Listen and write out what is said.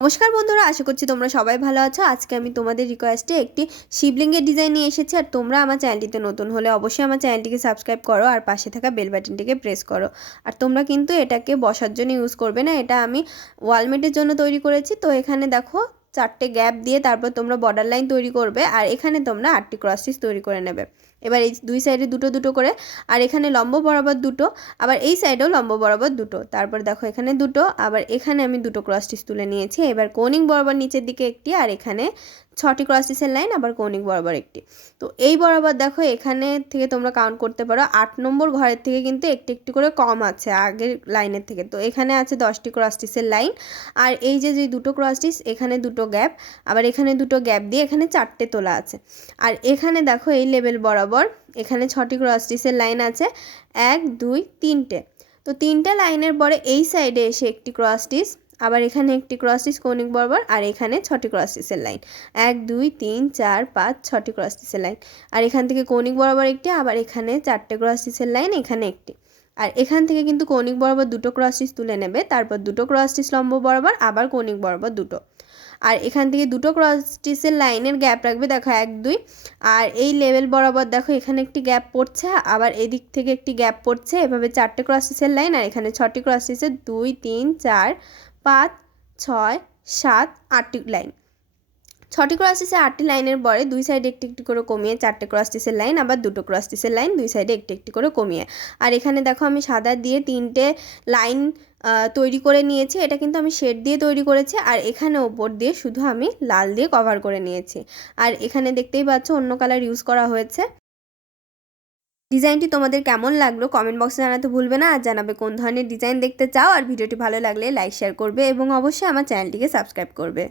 নমস্কার বন্ধুরা, আশা করছি তোমরা সবাই ভালো আছো। আজকে আমি তোমাদের রিকোয়েস্টে একটি শিবলিঙ্গের ডিজাইন নিয়ে এসেছি। আর তোমরা আমার চ্যানেলটিতে নতুন হলে অবশ্যই আমার চ্যানেলটিকে সাবস্ক্রাইব করো আর পাশে থাকা বেল বাটনটিকে প্রেস করো। আর তোমরা কিন্তু এটাকে বসার জন্য ইউজ করবে না, এটা আমি ওয়ালমেটের জন্য তৈরি করেছি। তো এখানে দেখো 4টে গ্যাপ দিয়ে তারপর তোমরা বর্ডার লাইন তৈরি করবে, আর এখানে তোমরা 8টি ক্রস স্টিচ তৈরি করে নেবে। এবার এই দুই সাইডে দুটো দুটো করে, আর এখানে লম্ব বরাবর দুটো, আবার এই সাইডেও লম্ব বরাবর দুটো, তারপর দেখো এখানে দুটো, আবার এখানে আমি দুটো ক্রস স্টিচ তুলে নিয়েছি। এবার কৌণিক বরাবর নিচের দিকে একটি, আর এখানে 6টি ক্রস স্টিচের লাইন, আবার কৌণিক বরাবর একটি। তো এই বরাবর দেখো এখানে থেকে তোমরা কাউন্ট করতে পারো 8 নম্বর ঘরের থেকে কিন্তু একটি একটি করে কম আছে আগের লাইনের থেকে। তো এখানে আছে 10টি ক্রস স্টিচের লাইন, আর এই যে দুটো ক্রস স্টিচ, এখানে দুটো গ্যাপ, আবার এখানে দুটো গ্যাপ দিয়ে এখানে 4টে তোলা আছে। আর এখানে দেখো এই লেভেল বরাবর এখানে 6টি ক্রস স্টিচের লাইন আছে, 1 2 3টে। তো 3টে লাইনের পরে এই সাইডে এসে একটি ক্রস স্টিচ, আবার এখানে একটি ক্রস স্টিচ কৌণিক বরাবর, আর এখানে 6টি ক্রস স্টিচের লাইন, 1 2 3 4 5 6টি ক্রস স্টিচের লাইন, আর এখান থেকে কৌণিক বরাবর একটি, আবার এখানে 4টে ক্রস স্টিচের লাইন, এখানে একটি। আর এখান থেকে কিন্তু কৌণিক বরাবর দুটো ক্রস স্টিচ তুলে নেবে, তারপর দুটো ক্রস স্টিচ লম্ব বরাবর, আবার কৌণিক বরাবর দুটো, আর এখান থেকে দুটো ক্রস স্টিচের লাইনের গ্যাপ রাখবে দেখো 1 2। আর এই লেভেল বরাবর দেখো এখানে একটি গ্যাপ পড়ছে, আবার এদিক থেকে একটি গ্যাপ পড়ছে, এভাবে 4টে ক্রস স্টিচের লাইন, আর এখানে 6টি ক্রস স্টিচের 2 3 4 5 6 7 8টি লাইন। 6টি ক্রস স্টিচের 8টি লাইনের পরে দুই সাইডে একটি একটি করে কমিয়ে 4টে ক্রস স্টিচের লাইন, আবার দুটো ক্রস স্টিচের লাইন দুই সাইডে একটি একটি করে কমিয়ে। আর এখানে দেখো আমি সাদা দিয়ে 3টে লাইন তৈরি করে নিয়েছি, এটা কিন্তু আমি শেড দিয়ে তৈরি করেছি। আর এখানে ওপর দিয়ে শুধু আমি লাল দিয়ে কভার করে নিয়েছি, আর এখানে দেখতেই পাচ্ছ অন্য কালার ইউজ করা হয়েছে। ডিজাইনটি তোমাদের কেমন লাগলো কমেন্ট বক্সে জানাতে ভুলবে না, আর জানাবে কোন ধরনের ডিজাইন দেখতে চাও। আর ভিডিওটি ভালো লাগলে লাইক শেয়ার করবে এবং অবশ্যই আমার চ্যানেলটিকে সাবস্ক্রাইব করবে।